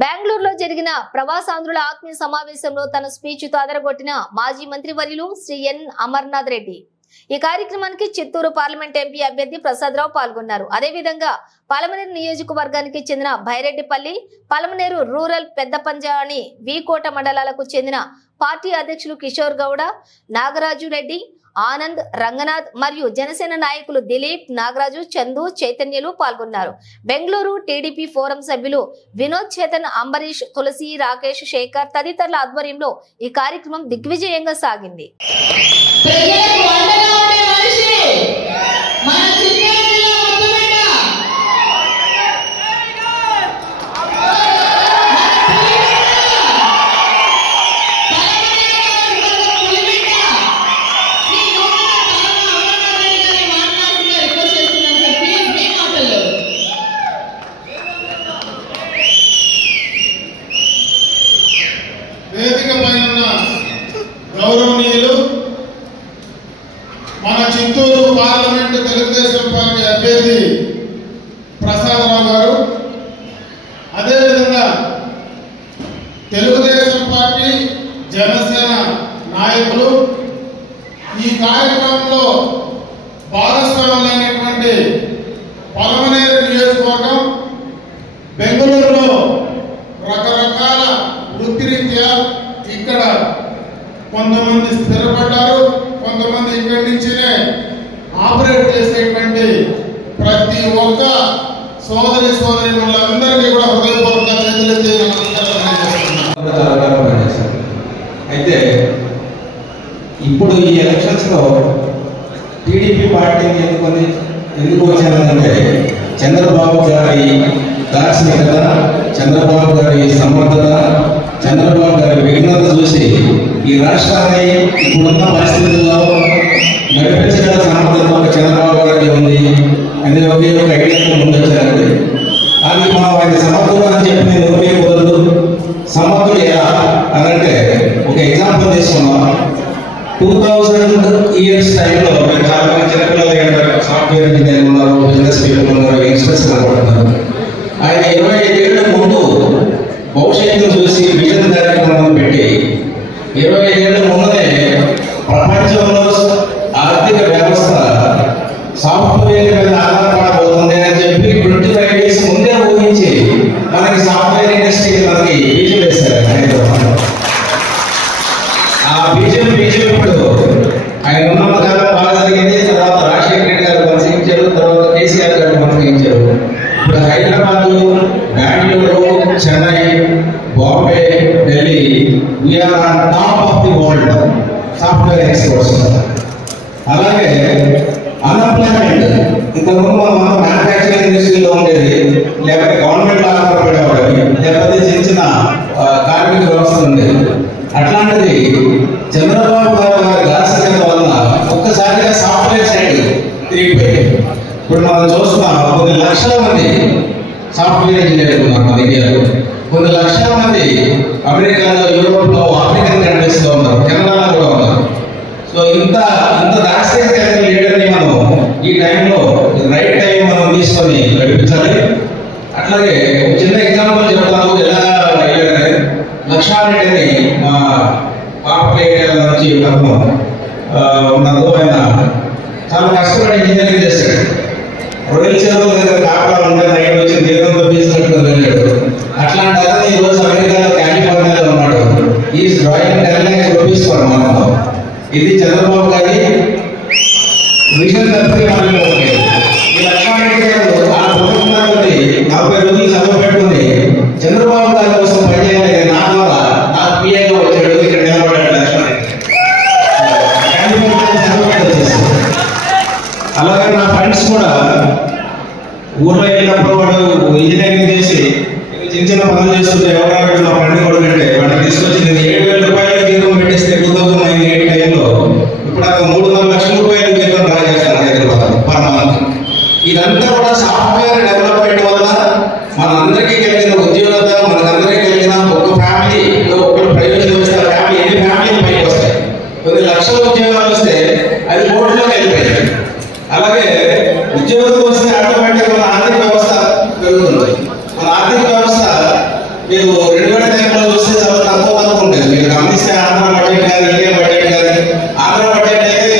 బెంగళూరులో జరిగిన ప్రవాసాంధ్రుల ఆత్మీయ సమావేశంలో తన స్పీచ్ తో అదరగొట్టిన మాజీ మంత్రి వర్యులు శ్రీ ఎన్ అమర్నాథ్ రెడ్డి. ఈ కార్యక్రమానికి చిత్తూరు పార్లమెంట్ ఎంపీ అభ్యర్థి ప్రసాదరావు పాల్గొన్నారు. అదేవిధంగా పలమనేరు నియోజకవర్గానికి చెందిన భైరెడ్డిపల్లి, పలమనేరు రూరల్, పెద్దపంజాని, వీకోట మండలాలకు చెందిన పార్టీ అధ్యక్షులు కిషోర్ గౌడ, నాగరాజు రెడ్డి, ఆనంద్, రంగనాథ్ మరియు జనసేన నాయకులు దిలీప్, నాగరాజు, చందు, చైతన్యలు పాల్గొన్నారు. బెంగళూరు టీడీపీ ఫోరం సభ్యులు వినోద్, చేతన్, అంబరీష్, తులసి, రాకేష్, శేఖర్ తదితరుల ఆధ్వర్యంలో ఈ కార్యక్రమం దిగ్విజయంగా సాగింది. వేదిక పైన గౌరవనీయులు మన చిత్తూరు పార్లమెంట్ తెలుగుదేశం పార్టీ అభ్యర్థి ప్రసాదరావు గారు, అదేవిధంగా తెలుగుదేశం పార్టీ, జనసేన నాయకులు ఈ కార్యక్రమంలో భాగస్వాములైనటువంటి పలమనేరు నియోజకవర్గం, బెంగళూరులో రకరకాల వృత్తిరీత్యా ఇక్కడ కొంతమంది స్థిరపడ్డారు, కొంతమంది ఇక్కడి నుంచినే ఆపరేట్ చేసేటువంటి ప్రతి ఒక్క సోదరి వాళ్ళందరికీ కూడా హృదయపూర్వక అయితే ఇప్పుడు ఈ ఎలక్షన్స్ లో టీడీపీ పార్టీని ఎందుకు వచ్చానంటే చంద్రబాబు గారి దార్శనికత, చంద్రబాబు గారి సమర్థత, చంద్రబాబు గారి విఘ్నత చూసి ఈ రాష్ట్రాన్ని ఇప్పుడున్న పరిస్థితుల్లో నడిపించగల సమర్థత చంద్రబాబు గారికి ఉంది అనేది ఒకే ఒక ఐడియాతో ముందొచ్చారండి. అది మనం ఆయన సమర్థులు అని చెప్పి నేను ఒకే కుదరదు. సమర్థులు ఎలా అనంటే ఒక ఎగ్జాంపుల్ తీసుకున్నాం. 2000 ఇయర్స్ టైంలో మీరు చాలా మంది చిన్నపిల్లలు సాఫ్ట్వేర్ ఇంజనీర్ ఉన్నారు, బిజినెస్ పీపుల్ ఉన్నారు, యంగ్స్టర్స్ కనబడుతున్నారు. ఆయన 25 ఏళ్ల ముందు భవిష్యత్తును చూసి విజన్ కార్యక్రమం పెట్టి 25 ఏళ్ల ముందునే ప్రపంచంలో ఆర్థిక వ్యవస్థ సాఫ్ట్వేర్ మీద ఆధారపడబోతుంది అని చెప్పి 25 ఇయర్స్ ముందే ఊహించి మనకి సాఫ్ట్వేర్ ఇండస్ట్రీ మనకి బీజం వేశారు. ఆ బీజం ఇప్పుడు ఆయన ఉన్నంత కాలం బాగా జరిగింది. తర్వాత రాజశేఖర రెడ్డి గారు కొనసాగించారు, తర్వాత కేసీఆర్ గారు కొనసాగించారు. ఇప్పుడు Hyderabad, Bengaluru, Chennai, Bombay, Delhi, we are on top of the world software exports. అలాగే అన్ఎంప్లాయ్మెంట్ ఇంతకుముందు మనం మ్యానుఫ్యాక్చరింగ్ ఇండస్ట్రీలో ఉండేది, లేకపోతే గవర్నమెంట్ ఆధారపడేవాడు, లేకపోతే చిన్న చిన్న కార్మిక వ్యవస్థ ఉండేది. అట్లాంటిది చంద్రబాబు గారి దార్శనికత వలన ఒక్కసారిగా సాఫ్ట్వేర్ సైడ్ తిరిగిపోయింది. ఇప్పుడు మనం చూస్తున్నాం, కొన్ని లక్షల మంది సాఫ్ట్వేర్ ఇంజనీర్లు ఉన్నారు మన ఇండియాలో. కొన్ని లక్షల మంది అమెరికాలో, యూరోప్లో, ఆఫ్రికన్ కంట్రీస్ లో ఉన్నారు, కెనడాలో కూడా ఉన్నారు. సో ఇంత దార్శనికత లీడర్ని మనం ఈ టైంలో రైట్ టైం మనం తీసుకొని నడిపించాలి. అట్లాగే ఒక చిన్న ఎగ్జాంపుల్ చెప్తాను. ఎలా లక్షారెడ్డి మా పాప నుంచి ఉన్నదో ఆయన చాలా కష్టపడి ఇంజనీరింగ్ చేశాడు. రొయ్యల చెరువుల దగ్గర కాపలా ఉంటే నైట్ వచ్చి దీర్ఘంతో తీసుకున్నట్టు వెళ్ళాడు. అట్లాంటి అతను ఈ రోజు అమెరికాలో, కాలిఫోర్నియాలో ఉన్నాడు. ఈ drawing 10 lakhs rupees for month. ఇది చంద్రబాబు గారి విజన్ తప్పితే మనలో ఉంది. ఈ లక్ష్మారెడ్డి గారు ఆ ప్రభుత్వంతో 40 రోజులు చదువు పెట్టుకుని చంద్రబాబు గారి కోసం పనిచేయాలి. నా ద్వారా నాకు పిఏగా వచ్చాడు, ఇక్కడ నిలబడ్డాడు లక్ష్మారెడ్డి. అలాగే నా ఫ్రెండ్స్ కూడా ఊర్లో వెళ్ళినప్పుడు వాడు ఇంజనీరింగ్ చేసి చిన్న చిన్న పనులు చేస్తుంటే ఎవరైనా మా ఫ్రెండ్ కూడా పెట్టే వాడికి తీసుకొచ్చి నేను 7,000 రూపాయలు జీతం పెట్టేస్తే 2008 టైంలో ఇప్పుడు అక్కడ 3-4 లక్షల రూపాయలు జీతం డ్రా చేస్తాను హైదరాబాద్ పర్ మంత్. ఇదంతా కూడా సాఫ్ట్వేర్ డెవలప్మెంట్ వల్ల మనందరికీ కలిగిన ఉద్యోగత, మనకందరికీ కలిగిన ఒక ఫ్యామిలీ ఒకరు ప్రయోజనం వస్తే ఫ్యామిలీ ఎన్ని ఫ్యామిలీలు పైకి వస్తాయి. కొన్ని లక్షల ఉద్యోగాలు వస్తే అది కోట్లోకి వెళ్ళిపోయాయి. అలాగే ఉద్యోగం వస్తే ఆటోమేటిక్ మన ఆర్థిక వ్యవస్థ పెరుగుతుంది. మన ఆర్థిక వ్యవస్థ మీరు 2009లో చూస్తే చాలా తక్కువ ఉండేది. మీరు గమనిస్తే ఆంధ్ర బడ్జెట్ కానీ ఇండియా బడ్జెట్ కానీ ఆంధ్ర బడ్జెట్ అయితే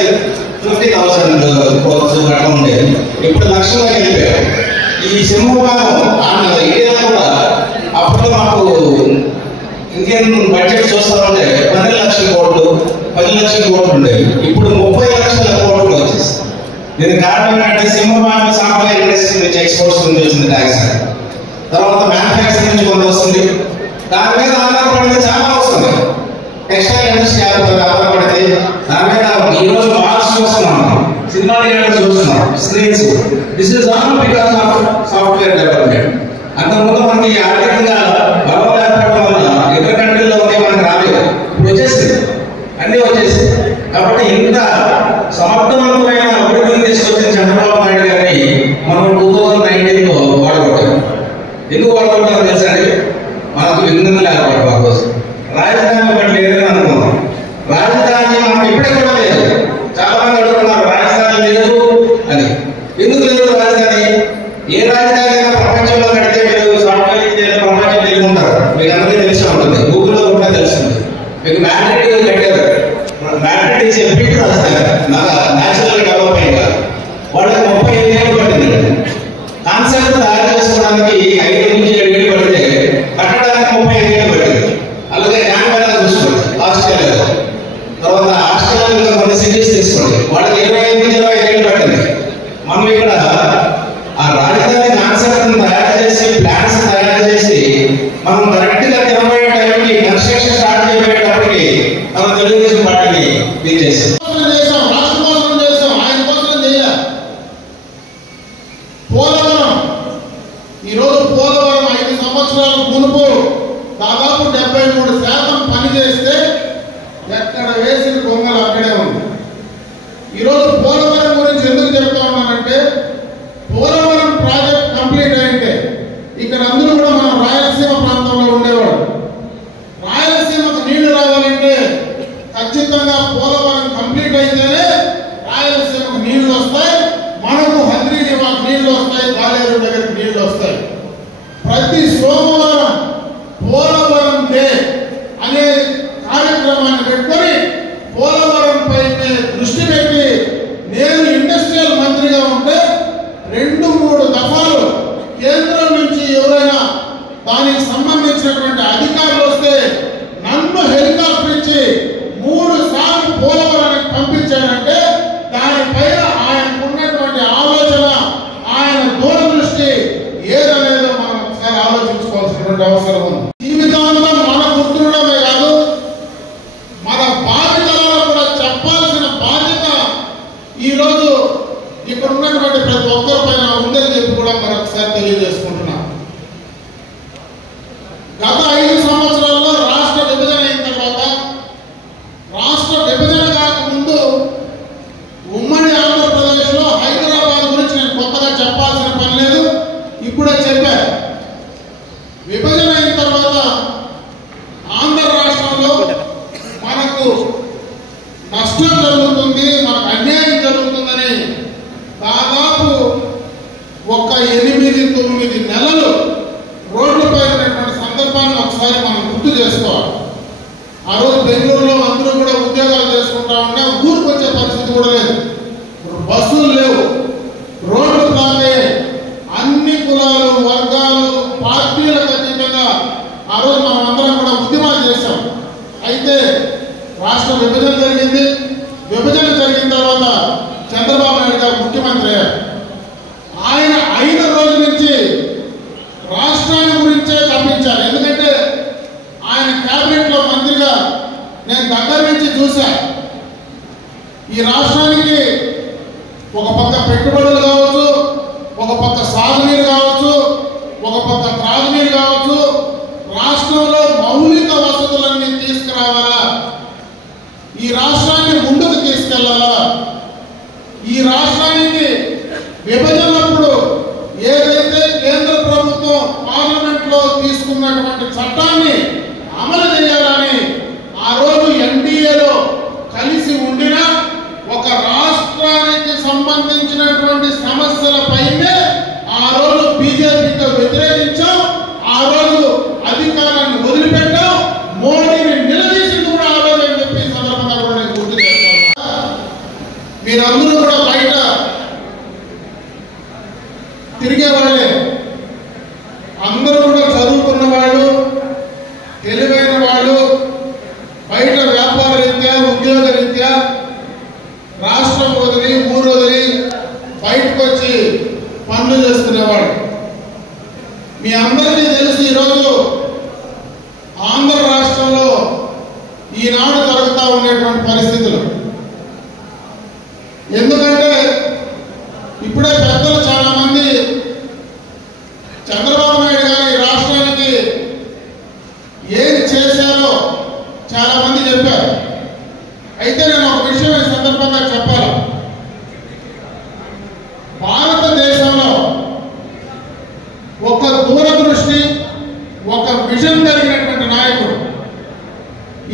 50,000 crores అట్లా ఉండేది. ఇప్పుడు లక్షలకు వెళ్ళిపోయారు. ఈ సింహభాగం ఇండియాలో కూడా అప్పుడు మాకు ఇండియన్ బడ్జెట్ చూస్తామంటే 10 లక్షల కోట్లు 10 లక్షల కోట్లు ఉండేవి. ఇప్పుడు 30 లక్షల కోట్లు వచ్చేసి. దీనికి కారణం ఏంటంటే సింహభాగం సాఫ్ట్వేర్ ఇండస్ట్రీ నుంచి ఎక్స్పోర్ట్స్ నుంచి వచ్చింది ట్యాక్స్. తర్వాత మ్యానుఫ్యాక్చరింగ్ నుంచి కొంత వస్తుంది. దాని మీద ఆధారపడితే చాలా వస్తుంది. టెక్స్టైల్ ఇండస్ట్రీ ఆధారపడితే దాని మీద ఈ రోజు మాల్స్ చూస్తున్నాం, సినిమా థియేటర్స్ చూస్తున్నాం, screens. This is all because of software development. అంతకుముందు మనకి ఆర్థికంగా బలం ఏర్పడడం వల్ల ఇతర కంట్రీల్లో ఉంటే మనకి రాలేదు. ఇప్పుడు వచ్చేసింది, అన్నీ వచ్చేసి. కాబట్టి ఇంత సమర్థవంతమైన అభివృద్ధిని తీసుకొచ్చిన చంద్రబాబు నాయుడు గారిని మనం 2019లో వాడగొట్టాం. ఎందుకు వాడగొట్టాలో తెలుసండి? మనకు విఘ్నం లేకపోవడం మా కోసం. రాజధాని ఒకటి లేదని అనుకున్నాం. రాజధాని మనకు ఇప్పటికి కూడా లేదు. చాలా మంది అడుగుతున్నారు రాజధాని లేదు అని. ఎందుకు లేదు రాజధాని? ఏ రాజధాని అయినా ప్రపంచంలో కడితే మీరు సాఫ్ట్వేర్ ఇంజనీర్ ప్రపంచం తెలుగుంటారు. మీకు అందరికీ తెలిసి ఉంటుంది, గూగుల్లో కూడా తెలుస్తుంది. మీకు మ్యాట్రిక్ కట్టారు. మ్యాట్రిక్ ఇస్ ఎ బిగ్ రాజధాని, న్యాచురల్ డెవలప్మెంట్ కాదు. వాళ్ళకి 35 ఏళ్ళు పట్టింది. కాన్సెప్ట్ తయారు చేసుకోవడానికి 5 నుంచి 7 ఏళ్ళు పడితే కట్టడానికి 35 ఏళ్ళు పట్టింది. అలాగే న్యాయమైన చూసుకోండి ఆస్ట్రేలియా. తర్వాత ఆస్ట్రేలియాలో కొన్ని సిటీస్ తీసుకోండి, వాళ్ళకి 25 నుంచి 25 ఏళ్ళు పట్టింది. మనం ఇక్కడ ఆ రాజధాని కాన్సెప్ట్ తయారు చేసి ప్లాన్స్ తయారు చేసి మనం కరెక్ట్ గా తినబోయే టైంకి కన్స్ట్రక్షన్ స్టార్ట్ చేయబోయేటప్పటికి మనం తెలుగుదేశం పార్టీని తీసేసాం. రాష్ట్ర కోసం చేసాం, ఆయన కోసం చేయాలి. పోలవరం ఈరోజు పోలవరం 5 సంవత్సరాల మునుపు దాదాపు 73% పని చేస్తే ఎక్కడ వేసిన గొంగలు అక్కడే ఉంది. ఈరోజు పోలవరం గురించి ఎందుకు చెప్తా ఉన్నానంటే, పోలవరం ప్రాజెక్ట్ కంప్లీట్ అయితే ఇక్కడ అందరూ కూడా మనం రాయలసీమ ప్రాంతంలో ఉండేవాడు. రాయలసీమకు నీళ్లు రావాలంటే ఖచ్చితంగా పోలవరం కంప్లీట్ అయితేనే రాయలసీమకు నీళ్లు వస్తాయి, మనకు హంద్రీకి మాకు నీళ్లు వస్తాయి, కాలేరు దగ్గరికి నీళ్లు వస్తాయి. ప్రతి సోమవారం పోలవరం డే అనే కార్యక్రమాన్ని పెట్టుకొని పోలవరం పైన దృష్టి పెట్టి నేను ఇండస్ట్రియల్ మంత్రిగా ఉంటే 2-3 దఫాలు కేంద్రం నుంచి ఎవరైనా దానికి సంబంధించినటువంటి అధికారులు వస్తే నన్ను హెలికాప్టర్ ఇచ్చి 3 సార్లు పోలవరానికి పంపించాడంటే దానిపైన ఆయనకున్నటువంటి ఆలోచన, ఆయన దూరదృష్టి ఏదనేదో మనం ఒకసారి ఆలోచించుకోవాల్సినటువంటి అవసరం ఉంది. జీవితాంతం మన గుర్తుండడమే కాదు, మన బాధ్యతలను కూడా చెప్పాల్సిన బాధ్యత ఈరోజు ఇక్కడ ఉన్నటువంటి ప్రతి ఒక్కరి పైన ఉందని చెప్పి కూడా మరొకసారి తెలియజేసుకుంటున్నాం. గత 5 సంవత్సరాల్లో రాష్ట్ర విభజన అయిన తర్వాత, రాష్ట్ర విభజన కాకముందు ఉమ్మడి ఆంధ్రప్రదేశ్లో హైదరాబాద్ గురించి నేను కొత్తగా చెప్పాల్సిన పని లేదు, ఇప్పుడే చెప్పారు. విభజన అయిన తర్వాత ఆంధ్ర రాష్ట్రంలో మనకు నష్టం జరుగుతుంది, మనకు అన్యాయం జరుగుతుందని దాదాపు ఒక 8-9 నెలలు రోడ్లపై ఉన్నటువంటి సందర్భాన్ని ఒకసారి మనం గుర్తు చేసుకోవాలి. ఆ రోజు బెంగళూరులో అందరూ కూడా ఉద్యోగాలు చేసుకుంటా ఉంటే ఊరికి వచ్చే పరిస్థితి కూడా లేదు, బస్సులు లేవు, రోడ్లు తాగే అన్ని కులాలు వర్గాలు పార్టీలకు అతీతంగా ఆ రోజు మనం అందరం కూడా ఉద్యమాలు చేశాం. అయితే రాష్ట్ర విభజన జరిగింది. విభజన జరిగిన తర్వాత చంద్రబాబు నాయుడు గారు ముఖ్యమంత్రి అయ్యారు. ఆయన 5 రోజుల నుంచి రాష్ట్రాన్ని గురించే తప్పించారు. ఎందుకంటే ఆయన కేబినెట్ లో మంత్రిగా నేను దగ్గర నుంచి చూశా. ఈ రాష్ట్రానికి ఒక పక్క పెట్టుబడులు కావచ్చు, ఒక పక్క సాగునీరు కావచ్చు, ఒక పక్క త్రాగునీరు కావచ్చు, రాష్ట్రంలో మౌలిక వసతులన్నీ తీసుకురావాలా, ఈ రాష్ట్రాన్ని ముందుకు తీసుకెళ్లాలా, ఈ రాష్ట్రానికి విభజనప్పుడు ఏదైతే కేంద్ర ప్రభుత్వం పార్లమెంట్ లో తీసుకున్నటువంటి చట్టాన్ని అమలు చేయాలని ఆ రోజు ఎన్డీఏలో కలిసి ఉండిన ఒక రాష్ట్రానికి సంబంధించినటువంటి సమస్యలపైనే ఆ రోజు బీజేపీతో వ్యతిరేకించాం. ఆ రోజు అధికార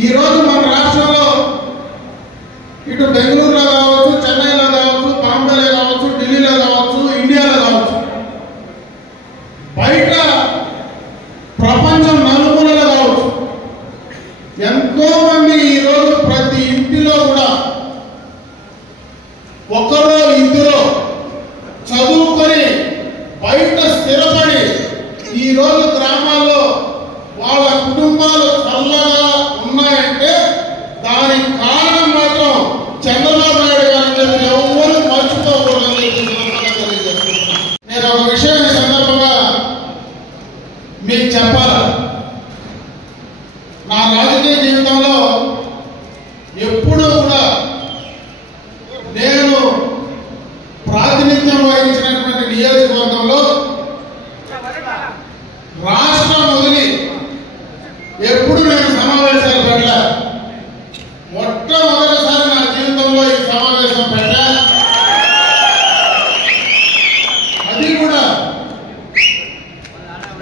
ఈరోజు మన రాష్ట్రంలో ఇటు బెంగళూరులో కావచ్చు, చెన్నైలో కావచ్చు, బాంబేలో కావచ్చు, ఢిల్లీలో కావచ్చు, ఇండియాలో కావచ్చు, బయట ప్రపంచం నలుమూలలో కావచ్చు, ఎంతో మంది ఈరోజు ప్రతి ఇంటిలో కూడా ఒకరో ఇద్దరు చదువుకొని బయట స్థిరపడి ఈరోజు గ్రామాల్లో వాళ్ళ కుటుంబాలు చల్లగా ఉన్నాయంటే దానికి కారణం మాత్రం చంద్రబాబు నాయుడు గారు చెప్పి ఎవరు మర్చిపోకూడదని తెలియజేస్తున్నాను. నేను ఒక విషయం ఈ సందర్భంగా మీకు చెప్పాలి. నా రాజకీయ జీవితంలో ఎప్పుడూ కూడా నేను ప్రాతినిధ్యం వహించినటువంటి నియోజకవర్గంలో రాష్ట్రం వదిలి ఎప్పుడు నేను సమావేశాలు పెట్టా. మొట్టమొదటిసారి నా జీవితంలో ఈ సమావేశం పెట్టా. అది కూడా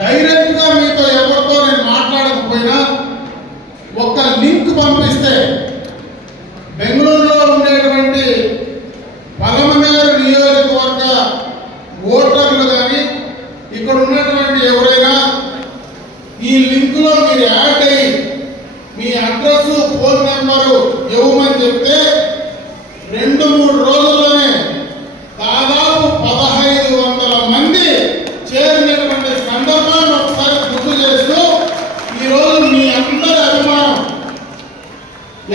డైరెక్ట్ గా మీతో ఎవరితో నేను మాట్లాడకపోయినా ఒక లింక్ పంపిస్తే బెంగళూరులో ఉండేటువంటి పలమనేరు నియోజకవర్గ ఓటర్లు కానీ ఇక్కడ ఉన్నటువంటి ఎవరైనా ఈ లింక్ లో మీరు యాడ్ అయ్యి మీ అడ్రస్, ఫోన్ నెంబరు ఇవ్వమని చెప్తే 2-3 రోజుల్లోనే దాదాపు 1500 మంది చేరినటువంటి సందర్భాన్ని ఒకసారి గుర్తు చేస్తూ ఈరోజు మీ అందరి అభిమానం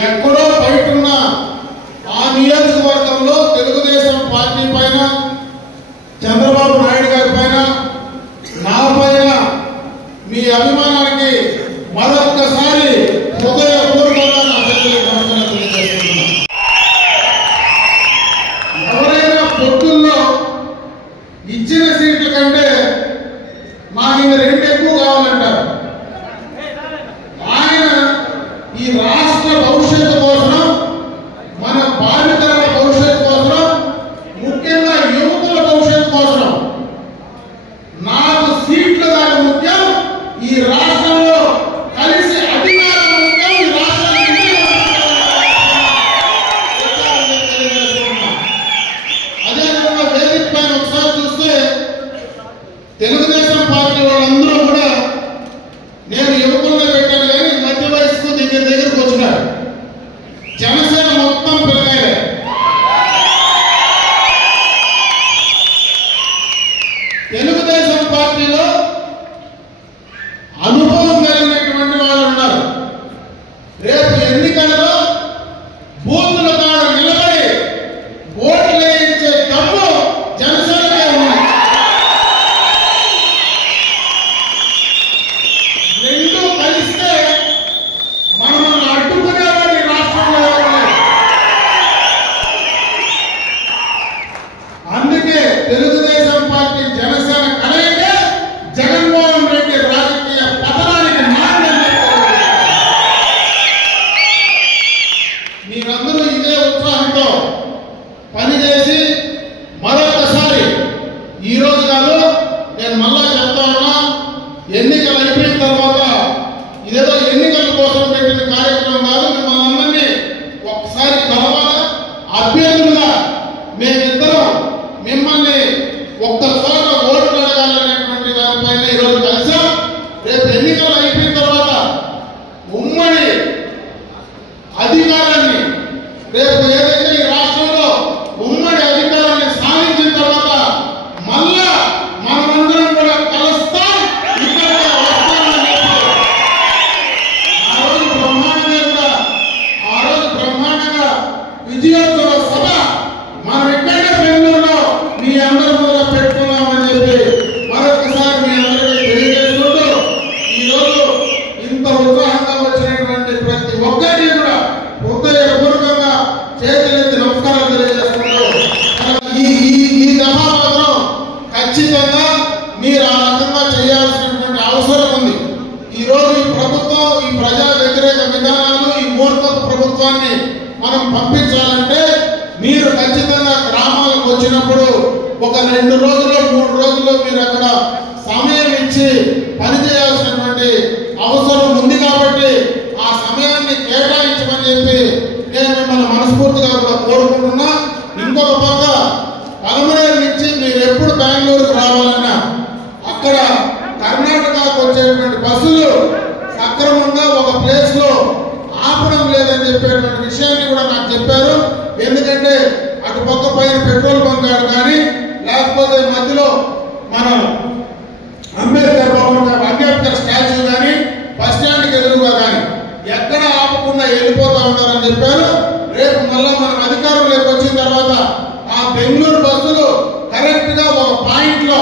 ఎక్కడో బయటున్న ఆ నియోజకవర్గంలో తెలుగుదేశం పార్టీ పైన, చంద్రబాబు నాయుడు గారి పైన, నా పైన మీ అభిమానానికి మరొక్కసారి హృదయపూర్వకంగా నా నమస్కారం తెలియజేస్తున్నాను. ఎవరైనా పొత్తుల్లో ఇచ్చిన సీట్ల కంటే మాకు ఇంకా 2 ఎక్కువ కావాలంటారు. ఆయన ఈ రాష్ట్ర భవిష్యత్తు కోసం, మన బాధితుల భవిష్యత్తు కోసం, ముఖ్యంగా యువకుల భవిష్యత్తు కోసం నాకు సీట్లు కాదు ముఖ్యం, ఈ రాష్ట్రంలో కలిసి అధికారం ముఖ్యం, ఈ రాష్ట్రానికి అదేవిధంగా వేదిక పైన ఒకసారి చూస్తే తెలుగుదేశం పార్టీ వాళ్ళందరూ కూడా నేను యువకులుగా పెట్టాను కానీ మధ్య వయసుకు దగ్గరకు వచ్చినారు. జనసేన మొత్తం పిల్లకాయలే. తెలుగుదేశం పార్టీలో అనుభవం కలిగినటువంటి వాళ్ళు ఉన్నారు. రేపు ఎన్నికలలో బూతుల కాడ నిలబడి ఓట్లు వేయించే దమ్ము జనసేనకే ఉంది. 2 కలిస్తే మనల్ని అడ్డుకునేవాడు ఈ రాష్ట్రంలో ఎవరు? అందుకే తెలుగుదేశం పార్టీ, జనసేన కలయికే జగన్మోహన్ రెడ్డి రాజకీయ పతనానికి నాంది. మీరందరూ ఇదే ఉత్సాహంతో పనిచేసి మరొకసారి ఈరోజు కాదు, నేను మళ్ళా చెప్తా ఉన్నా, ఎన్నికలు అయిపోయిన తర్వాత ఇదేదో ఎన్నికల కోసం పెట్టిన కార్యక్రమం కాదు. మిమ్మల్ని అందరినీ ఒకసారి కలవాలా, అభ్యర్థులుగా మేమిద్దరం మిమ్మల్ని ఒక్క చోట ఓట్లు అడగాలనేటువంటి దానిపైన ఈరోజు కలిసాం. రేపు ఎన్నికలు అయిపోయిన తర్వాత ఉమ్మడి అధికారాన్ని, రేపు ఏదైతే ఈ రాష్ట్రంలో ఉమ్మడి అధికారాన్ని సాధించిన తర్వాత మళ్ళా మనమందరం కూడా కలుస్తాం, ఇక్కడికే వస్తామని చెప్పి ఆ రోజు బ్రహ్మాండంగా విజయోత్సవ సభ మనం ఇక్కడే బెంగళూరులో మీ అందరి ముందు పెట్టుకున్నామని చెప్పి మరొకసారి మీ అందరికీ తెలియజేసుకుంటూ ఈరోజు ఇంత ఉత్సాహంగా వచ్చినటువంటి ప్రతి ఒక్కరిని కూడా హృదయపూర్వకంగా చేతులెత్తి నమస్కారాలు తెలియజేసుకుంటూ ఈ దఫా మాత్రం ఖచ్చితంగా మీరు ఆ రకంగా చేయాల్సినటువంటి అవసరం ఉంది. ఈరోజు ఈ ప్రభుత్వం, ఈ ప్రజా వ్యతిరేక విధానాలు, ఈ మూర్ఖ ప్రభుత్వాన్ని మనం పంపించాలంటే మీరు ఖచ్చితంగా గ్రామాలకు వచ్చినప్పుడు ఒక 2 రోజులు 3 రోజుల్లో మీరు అక్కడ సమయం ఇచ్చి పనిచేయాల్సినటువంటి అవసరం ఉంది. కాబట్టి ఆ సమయాన్ని కోరుకుంటున్నా. ఇంకొక పక్క పలమనేరు నుంచి మీరు ఎప్పుడు బెంగళూరుకు రావాలన్నా అక్కడ కర్ణాటకకు వచ్చేటువంటి బస్సులు సక్రమంగా ఒక ప్లేస్ లో ఆపడం లేదని చెప్పేటువంటి విషయాన్ని కూడా నాకు చెప్పారు. ఎందుకంటే అటు పక్క పైన పెట్రోల్ బంక్ కానీ లేకపోతే మధ్యలో మన అంబేద్కర్ స్టాచ్యూ కానీ బస్ స్టాండ్కి ఎదురుగా కానీ ఎక్కడ ఆపకుండా వెళ్ళిపోతా ఉన్నారని చెప్పారు. రేపు మళ్ళా మనం అధికారంలోకి వచ్చిన తర్వాత ఆ బెంగళూరు బస్సులు కరెక్ట్ గా ఒక పాయింట్ లో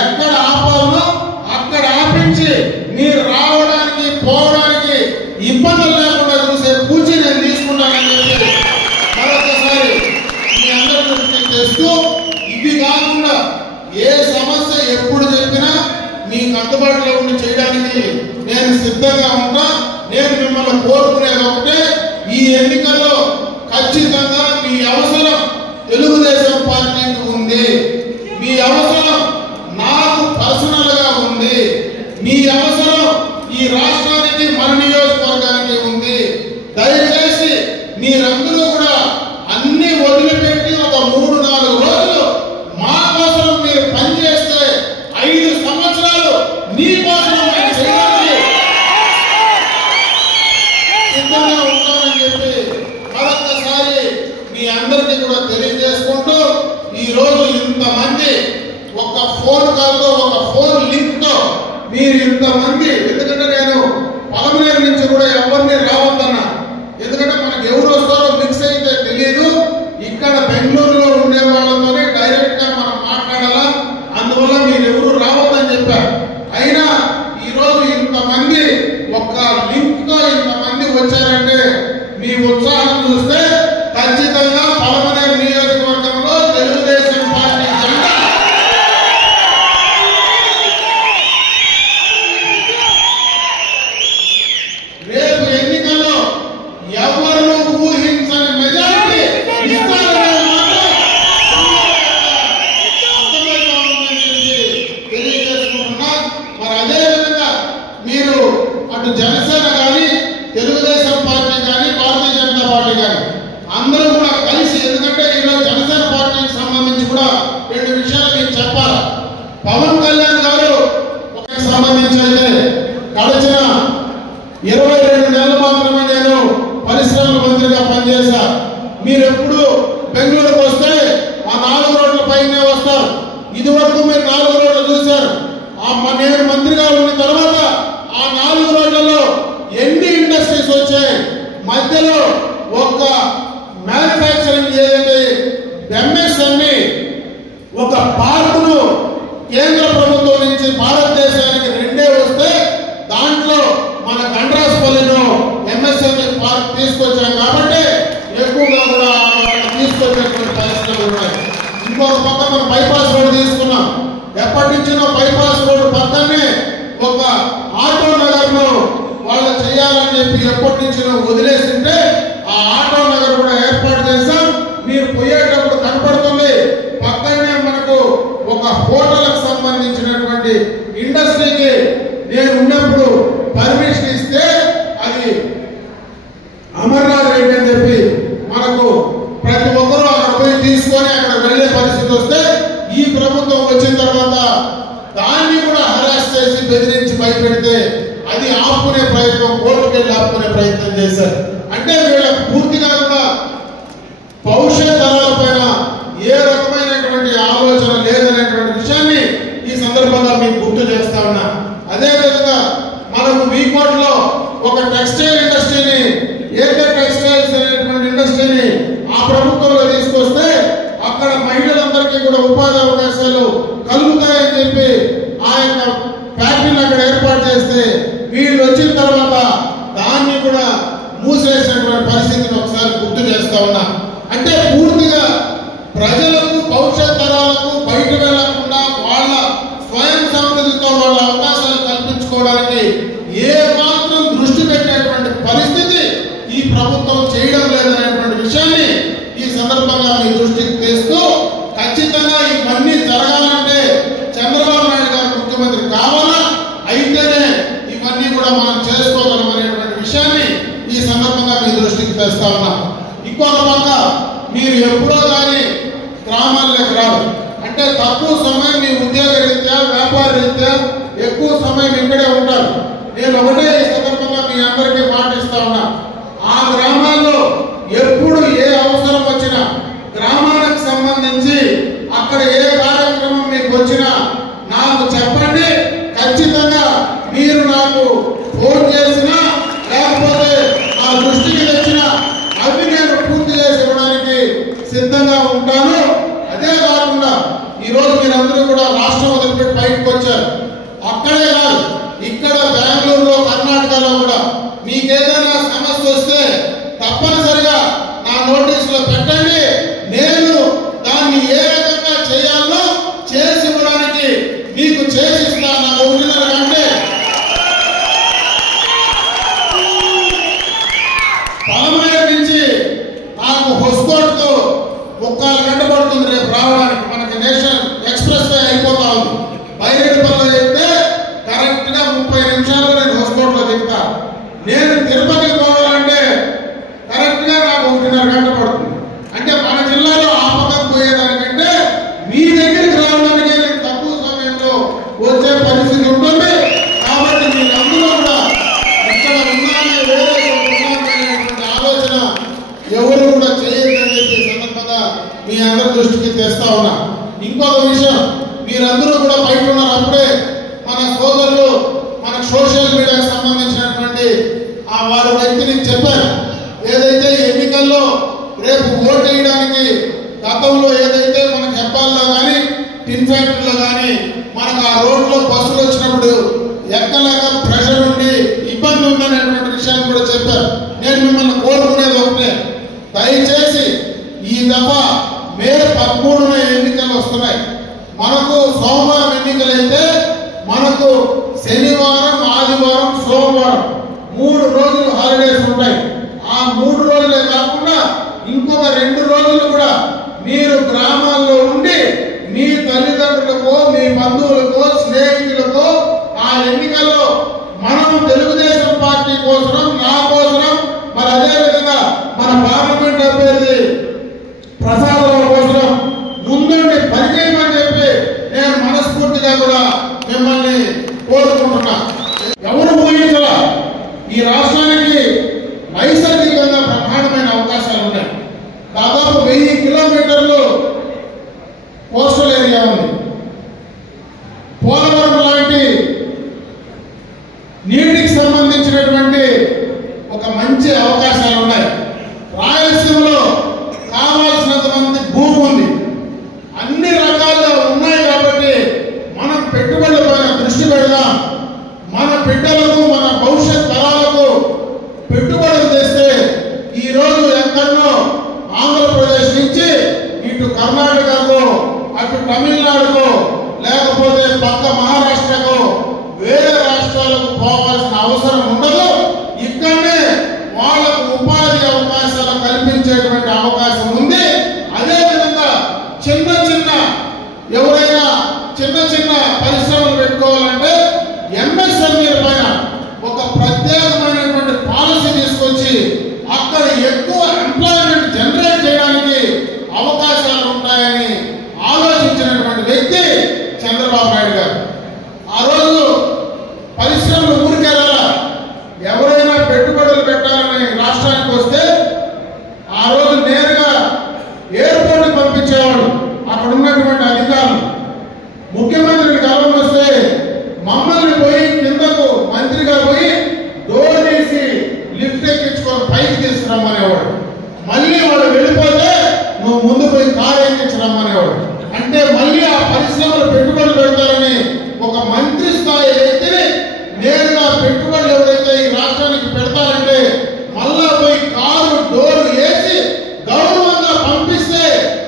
ఎక్కడ ఆపాలో అక్కడ ఆపించి మీరు రావడానికి పోవడానికి ఇబ్బందులు లేకుండా చూసే పూచి నేను తీసుకుంటానని చెప్పి మరొకసారి మీ అందరి దృష్టికి తెస్తూ, ఇవి కాకుండా ఏ సమస్య ఎప్పుడు చెప్పినా మీకు అందుబాటులో ఉండి చేయడానికి నేను సిద్ధంగా ఉన్నా. నేను మిమ్మల్ని కోరుకునేది ఒకటే, ఈ ఎన్నికల్లో ఖచ్చితంగా మీ అవసరం తెలుగుదేశం పార్టీకి ఉంది, మీ అవసరం నాకు పర్సనల్ గా ఉంది, మీ అవసరం ఈ రాష్ట్రానికి మన నియోజకవర్గానికి ఉంది. దయచేసి మీరందరూ కూడా అన్ని వదిలిపెట్టి ఒక 3-4 రోజులు మా కోసం మీరు పనిచేస్తే 5 సంవత్సరాలు నీ కోసం చేయడానికి సిద్ధంగా ఉంటామని చెప్పి మరొకసారి మీ అందరికీ కూడా తెలియజేసుకుంటూ, ఈ రోజు ఇంతమంది ఒక ఫోన్ కాల్ తో ఒక ఫోన్ లింక్ తో మీరు ఇంతమంది, ఎందుకంటే నేను పలమనేరు నుంచి కూడా ఎవరిని రావద్దన్నా, ఎందుకంటే మనకు ఎవరు వస్తారో మిక్స్ అయితే తెలియదు. ఇక్కడ బెంగళూరులో ఉండే వాళ్ళతోనే డైరెక్ట్ గా మనం మాట్లాడాలా, అందువల్ల మీరు ఎవరు రావద్దని చెప్పారు. అయినా ఈ రోజు ఇంతమంది ఒక లింక్ తో ఇంతమంది వచ్చారంటే మీ ఉత్సాహం చూస్తే ఖచ్చితంగా పలమనేరు నియోజకవర్గంలో తెలుగుదేశం పార్టీ జెండా రేపు ఎన్నికల్లో ఎవరు ఊహించని మెజారిటీ ఇస్తారనే మాట అర్థమవుతా ఉందని చెప్పి తెలియజేసుకుంటున్నా. మరి అదేవిధంగా మీరు అటు జనసేన కానీ తెలుగుదేశం పార్టీ కానీ భారతీయ జనతా పార్టీ కానీ అందరూ కూడా కలిసి, ఎందుకంటే ఈరోజు జనసేన పార్టీకి సంబంధించి కూడా 2 విషయాలు మీకు చెప్పాలి. పవన్ కళ్యాణ్ గారు సంబంధించి అయితే గడిచిన 22 నెలలు మాత్రమే నేను పరిశ్రమల మంత్రిగా పనిచేశా. మీరు ఎప్పుడు బెంగళూరుకు వస్తే ఆ 4 రోడ్ల పైనే వస్తారు. ఇది వరకు మీరు 4 రోడ్లు చూశారు. నేను మంత్రిగా ఉన్న తర్వాత ఆ 4 రోడ్లలో ఎన్ని ఇండస్ట్రీస్ వచ్చాయి, మధ్యలో ఒక మ్యానుఫ్యాక్చరింగ్ ఏదంటే ఎంఎస్ఎంఈ ఒక పార్కును కేంద్ర ప్రభుత్వం నుంచి భారతదేశానికి 2 వస్తే దాంట్లో మన గండ్రాస్పల్లిలో ఎంఎస్ఎంఈ పార్క్ తీసుకొచ్చాం కాబట్టి ఎక్కువగా కూడా తీసుకొచ్చేటువంటి పరిస్థితులు ఉన్నాయి. ఇంకొక పక్క మనం బైపాస్ రోడ్ తీసుకున్నాం. ఎప్పటి నుంచినో బైపాస్ రోడ్ పక్కనే ఒక ఆటో నగర్ ను వాళ్ళు చేయాలని చెప్పి ఎప్పటి నుంచినో వదిలేసింటే ఆ ఆటో నగర్ కూడా ఏర్పాటు చేశాం. మీరు పోయేటప్పుడు కనపడుతుంది పక్కనే మనకు ఒక హోటల్కి సంబంధించినటువంటి ఇండస్ట్రీకి నేను ఉన్నప్పుడు పర్మిషన్ ఇస్తే అది అమర్నాథ్ రెడ్డి అని చెప్పి మనకు ప్రతి ఒక్కరూ అక్కడ పోయి తీసుకొని అక్కడ వెళ్లే పరిస్థితి వస్తే ఈ ప్రభుత్వం వచ్చిన తర్వాత దాన్ని కూడా హరాస్ చేసి బెదిరించి భయపెడితే అది ఆపుకునే ప్రయత్నం, కోర్టుకు వెళ్ళి ఆపుకునే ప్రయత్నం చేశారు. అంటే వీళ్ళకి పూర్తిగా కూడా భవిష్యత్ తరాల పైన ఏ రకమైనటువంటి ఆలోచన లేదనేటువంటి విషయాన్ని ఈ సందర్భంగా మీకు గుర్తు చేస్తా ఉన్నా. అదేవిధంగా మనకు వీకోట్లో ఒక టెక్స్టైల్ ఇండస్ట్రీని, ఏకర్ టెక్స్టైల్స్ అనేటువంటి ఇండస్ట్రీని ఆ ప్రభుత్వంలో తీసుకొస్తే అక్కడ మహిళలందరికీ కూడా ఉపాధి అవకాశాలు కలుగుతాయని చెప్పి ఆ యొక్క ఫ్యాక్టరీని అక్కడ ఏర్పాటు చేస్తే వీళ్ళు వచ్చిన తర్వాత దాన్ని కూడా మూసేసినటువంటి పరిస్థితిని ఒకసారి గుర్తు చేస్తా ఉన్నా. అంటే పూర్తిగా ప్రజలకు భవిష్యత్ తరాలకు బయట వెళ్లకుండా వాళ్ళ స్వయం సమృద్ధితో వాళ్ళ అవకాశాలు కల్పించుకోవడానికి ఏ మాత్రం దృష్టి పెట్టేటువంటి పరిస్థితి ఈ ప్రభుత్వం చేయడం లేదనేటువంటి విషయాన్ని ఈ సందర్భంగా మీ దృష్టికి తెస్తూ, ఖచ్చితంగా ఇవన్నీ జరగాలంటే చంద్రబాబు నాయుడు గారు ముఖ్యమంత్రి కావాలా, అయితేనే ఇవన్నీ కూడా మనం చేసుకోగలం అనేటువంటి విషయాన్ని ఈ సందర్భంగా మీ దృష్టికి తెస్తా ఉన్నా. ఇంకొక పక్క మీరు ఎప్పుడో కానీ గ్రామాల్లోకి రాదు. అంటే తక్కువ సమయం మీ ఉద్యోగ రీత్యా వ్యాపార రీత్యా ఎక్కువ సమయం ఇక్కడే ఉంటారు. నేను ఒకటే ఈ సందర్భంగా మీ అందరికీ మాటిస్తా ఉన్నా, ఆ గ్రామాల్లో ఎప్పుడు ఏ అవసరం వచ్చినా గ్రామానికి సంబంధించి అక్కడ ఏ కార్యక్రమం మీకు వచ్చినా నాకు చెప్పండి. ఖచ్చితంగా మీరు నాకు ఫోన్ చేసినా లేకపోతే నా దృష్టికి తెచ్చినా అవి నేను పూర్తి చేసి ఇవ్వడానికి సిద్ధంగా ఉంటాను. అదే కాకుండా ఈరోజు మీరందరూ కూడా రాష్ట్రం వదిలిపెట్టి బయటకు వచ్చారు. అక్కడే కాదు, ఇక్కడ బెంగళూరులో కర్ణాటకలో కూడా మీకేదైనా సమస్య వస్తే తప్పనిసరిగా నా నోటీసులో పెట్టండి. నేను దాన్ని ఏ రకంగా చేయాలో చేసి ఇవ్వడానికి మీకు చేసిస్తాను. నాకు అంటే పలమనేరు నుంచి నాకు హొస్కోట్తో 3 గంట పడుతుంది రేపు రావడానికి. మనకి నేషనల్ ఎక్స్ప్రెస్ వే అయిపోతా ఉంది. బైరేడుపల్లిలో చెప్తే కరెక్ట్ గా 30 నిమిషాల్లో నేను హొస్కోట్లో దిగుతా. నేను తిరుపతికి పోవాలంటే కరెక్ట్ గా నాకు 1.5 గంట పడుతుంది. అంటే మన జిల్లాలో ఆ పక్కకు పోయేదానికంటే మీ దగ్గరికి రావడానికి నేను తక్కువ సమయంలో వచ్చే పరిస్థితి ఉంటుంది. కాబట్టి మీరందరూ కూడా ఇక్కడ ఉన్నామే వేరే ఉన్నామనేటువంటి ఆలోచన ఎవరు కూడా చేయొద్దని చెప్పి సందర్భంగా మీ అందరి దృష్టికి తెస్తా ఉన్నా. ఇంకొక విషయం, మీరందరూ కూడా బయట ఉన్నారు. అప్పుడే మన సోదరులు మన సోషల్ మీడియాకి సంబంధించినటువంటి ఆ వారి వ్యక్తిని చెప్పారు. ఏదైతే ఎన్నికల్లో రేపు ఓటు వేయడానికి గతంలో ఏదైతే మనకు హెబ్బాల్లో కానీ టిన్ ఫ్యాక్టరీలో కానీ మనకు ఆ రోడ్లో బస్సులు వచ్చినప్పుడు ఎక్కలేక ప్రెషర్ ఉండి ఇబ్బంది ఉందనేటువంటి విషయాన్ని కూడా చెప్పారు. నేను మిమ్మల్ని కోరుకునేది ఒకటే, దయచేసి ఈ దఫా మే 13న ఎన్నికలు వస్తున్నాయి. మనకు సోమవారం ఎన్నికలైతే మనకు శనివారం, ఆదివారం, సోమవారం 3 రోజులు హాలిడేస్ ఉంటాయి. ఆ 3 రోజులే కాకుండా ఇంకొక 2 రోజులు కూడా మీరు గ్రామాల్లో ఉండి మీ తల్లిదండ్రులకో మీ బంధువులకో స్నేహితులకో ఆ ఎన్నికల్లో మనం తెలుగుదేశం పార్టీ కోసం, నా కోసం, మరి అదేవిధంగా మన పార్లమెంట్ అభ్యర్థి ప్రసాదరావు కోసం ముందుండి పనిచేయమని చెప్పి నేను మనస్ఫూర్తిగా కూడా మిమ్మల్ని కోరుకుంటున్నా. ఎవరు ఊహించలా ఈ రాష్ట్రానికి నైసర్గికంగా బ్రహ్మాండమైన అవకాశాలు ఉన్నాయి. దాదాపు 1000 కిలోమీటర్లు కోస్టల్ ఏరియా ఉంది. పోలవరం లాంటి నీటికి సంబంధించినటువంటి ఒక మంచి అవకాశాలు ఉన్నాయి. రాయలసీమలో కావాల్సినంత మంది భూమి ఉంది. అన్ని రకాలుగా ఉన్నాయి. కాబట్టి మనం పెట్టుబడుల పైన దృష్టి పెడదాం. మన బిడ్డలకు, మన భవిష్యత్ తరాలకు పెట్టుబడులు తెస్తే ఈరోజు ఎక్కడో ఆంధ్రప్రదేశ్ నుంచి ఇటు కర్ణాటకకు, అటు తమిళనాడుకు, లేకపోతే పక్క మహారాష్ట్రకు, వేరే రాష్ట్రాలకు పోవాల్సిన అవసరం ఉండదు. ఇక్కడనే వాళ్ళకు ఉపాధి అవకాశాలు కల్పించేటువంటి అవకాశం ఉంది. అదేవిధంగా ఎవరైనా చిన్న పరిశ్రమలు పెట్టుకోవాలంటే ఎంఎస్ఎంఈల పైన ఒక ప్రత్యేకమైనటువంటి పాలసీ తీసుకొచ్చి అక్కడ ఎక్కువ ఎంప్లాయ్మెంట్ జనరేట్ చేయడానికి అవకాశాలు ఉంటాయని ఆలోచించినటువంటి వ్యక్తి చంద్రబాబు నాయుడు గారు. ఆ రోజు పరిశ్రమలు ఊరికెళ్ళాలా, ఎవరైనా పెట్టుబడులు పెట్టాలని రాష్ట్రానికి వస్తే ఆ రోజు నేరుగా ఎయిర్పోర్ట్ పంపించేవాడు అక్కడ ఉన్నటువంటి అధికారులు. ముఖ్యమంత్రికి కాలం వస్తే మమ్మల్ని పోయి కిందకు మంత్రిగా పోయి డోర్ తీసి లిఫ్ట్ ఎక్కించుకొని పైకి తీసుకురమ్మనేవాడు. మళ్ళీ వాడు వెళ్ళిపోతే నువ్వు ముందు పోయి కారు ఎక్కించరమ్మనేవాడు. అంటే మళ్ళీ ఆ పరిశ్రమలు పెట్టుబడులు పెడతారని ఒక మంత్రి స్థాయి వ్యక్తిని నేరుగా పెట్టుబడులు ఎవరైతే ఈ రాష్ట్రానికి పెడతారంటే మళ్ళా పోయి కారు డోర్ వేసి గౌరవంగా పంపిస్తే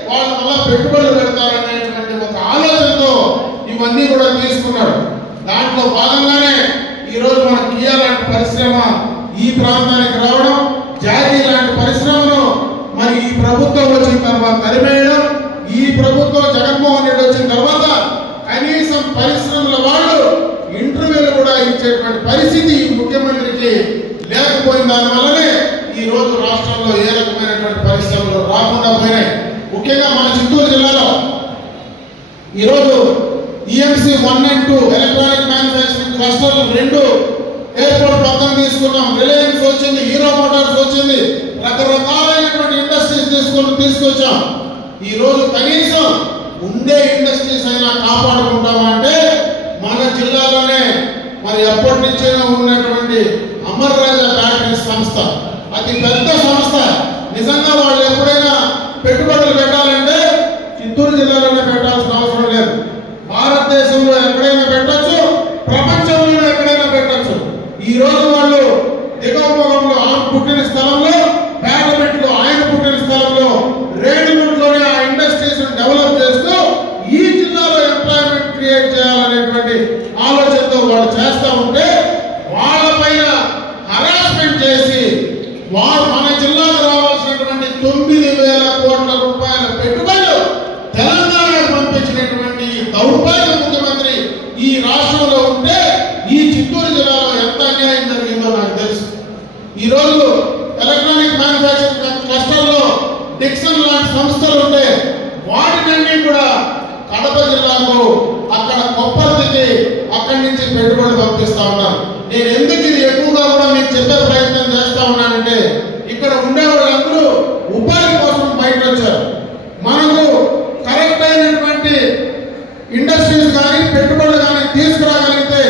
వాళ్ళు మళ్ళా పెట్టుబడులు పెడతారనేటువంటి ఒక ఆలోచనతో ఇవన్నీ కూడా తీసుకున్నాడు. దాంట్లో భాగంగానే ఈరోజు మన కియా లాంటి పరిశ్రమ ఈ ప్రాంతానికి రావడం, జాతీయ లాంటి పరిశ్రమను మరి ఈ ప్రభుత్వం వచ్చిన తర్వాత తరిమేయడం, ఈ ప్రభుత్వం జగన్మోహన్ రెడ్డి వచ్చిన తర్వాత కనీసం పరిశ్రమల వాళ్ళు ఇంటర్వ్యూలు కూడా ఇచ్చేటువంటి పరిస్థితి ఈ ముఖ్యమంత్రికి లేకపోయిన దానివల్లనే ఈ రోజు రాష్ట్రంలో ఏ రకమైనటువంటి పరిశ్రమలు రాకుండా పోయినాయి. ముఖ్యంగా మన చిత్తూరు జిల్లాలో ఈరోజు EMC 1 and 2 electronic manufacturing cluster 2 airport పక్కన తీసుకున్నాం. రిలయన్స్ వచ్చింది, హీరో మోటార్స్ వచ్చింది, రకరకాలైనటువంటి ఇండస్ట్రీస్ తీసుకొచ్చాం. ఈ రోజు కనీసం ఉండే ఇండస్ట్రీస్ అయినా కాపాడుకుంటామంటే మన జిల్లాలోనే మరి ఎప్పటి నుంచైనా ఉన్నటువంటి అమర్ రాజా బ్యాటరీస్ సంస్థ అతి పెద్ద సంస్థ. నిజంగా వాళ్ళు ఎప్పుడైనా పెట్టుబడులు పెట్టాలంటే చిత్తూరు జిల్లాలోనే పెట్టాల్సిన అవసరం లేదు. భారతదేశంలో ఎక్కడైనా పెట్టచ్చు, ప్రపంచంలో ఎక్కడైనా పెట్టచ్చు. ఈ రోజు వాళ్ళు దిగంబరంలో ఆమె పుట్టిన స్థలంలో, పేటమెట్లో ఆయన పుట్టిన స్థలంలో, రేణిగుంట్లోనే ఆ ఇండస్ట్రీస్ డెవలప్ చేస్తూ ఈ జిల్లాలో ఎంప్లాయ్మెంట్ క్రియేట్ చేయాలనేటువంటి ఆలోచనతో వాళ్ళు చేస్తూ ఉంటే వాళ్ళపైన హరాస్మెంట్ చేసి మన జిల్లాకు రావాల్సినటువంటి 9,000 కోట్ల రూపాయల పెట్టుబడులు తెలంగాణకు పంపించినటువంటి దౌర్భాగ్య ముఖ్యమంత్రి ఈ రాష్ట్రంలో ఉంటే ఈ చిత్తూరు జిల్లాలో ఎంత అన్యాయం జరిగిందో నాకు తెలుసు. ఈ రోజు ఎలక్ట్రానిక్ మ్యానుఫ్యాక్చరింగ్ క్లస్టర్లో డిక్సన్ లాంటి సంస్థలు ఉంటే వాటినన్నీ కూడా కడప జిల్లాకు అక్కడ కొప్పర్తికి అక్కడి నుంచి పెట్టుబడి పంపిస్తా ఉన్నారు. నేను ఎందుకు ఇది ఎక్కువగా కూడా మీకు చెప్పే ప్రయత్నం చేస్తా ఉన్నానంటే ఇక్కడ ఉండే వాళ్ళందరూ ఉపాధి కోసం బయట వచ్చారు. మనకు కరెక్ట్ అయినటువంటి ఇండస్ట్రీస్ కానీ పెట్టుబడులు కానీ తీసుకురాగలిగితే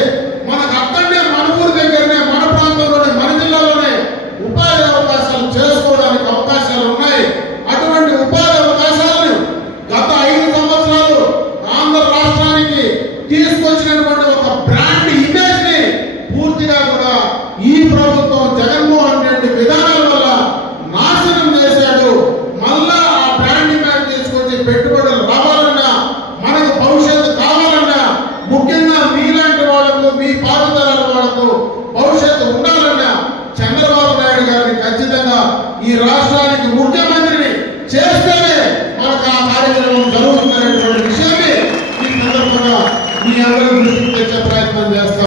మనకు అక్కడనే మన ఊరి దగ్గరనే, మన ప్రాంతంలోనే, మన జిల్లాలోనే ఉపాధి అవకాశాలు చేసుకోవడానికి అవకాశాలు ఉన్నాయి. అటువంటి ఉపాధి అవకాశాలను గత 5 సంవత్సరాలు ఆంధ్ర రాష్ట్రానికి తీసుకొచ్చినటువంటి ఒక బ్రాండ్ ఇమేజ్ ని పూర్తిగా కూడా ఈ ప్రభుత్వం జగన్మోహన్ రెడ్డి విధానాల వల్ల నాశనం చేశాడు. మళ్ళా ఆ బ్రాండ్ ఇమేజ్ తీసుకొచ్చి పెట్టుబడులు రావాలన్నా, మనకు భవిష్యత్తు కావాలన్నా, ముఖ్యంగా మీలాంటి వాళ్లకు, మీ పాదతరాల వాళ్లకు భవిష్యత్తు ఉండాలన్నా చంద్రబాబు నాయుడు గారిని ఖచ్చితంగా ఈ రాష్ట్రానికి ముఖ్యమంత్రిని చేస్తేనే మనకు ఆ కార్యక్రమం జరుగుతున్నటువంటి విషయాన్ని ఈ సందర్భంగా మీ అందరూ దృష్టికి తెచ్చే ప్రయత్నం చేస్తాం.